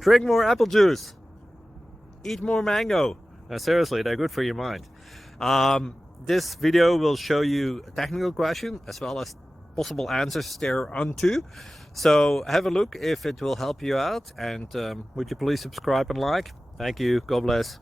Drink more apple juice. Eat more mango. Seriously, they're good for your mind. This video will show you a technical question as well as possible answers thereunto. So have a look if it will help you out, and would you please subscribe and like? Thank you. God bless.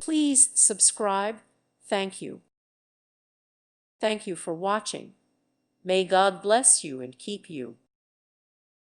Please subscribe. Thank you. Thank you for watching. May God bless you and keep you.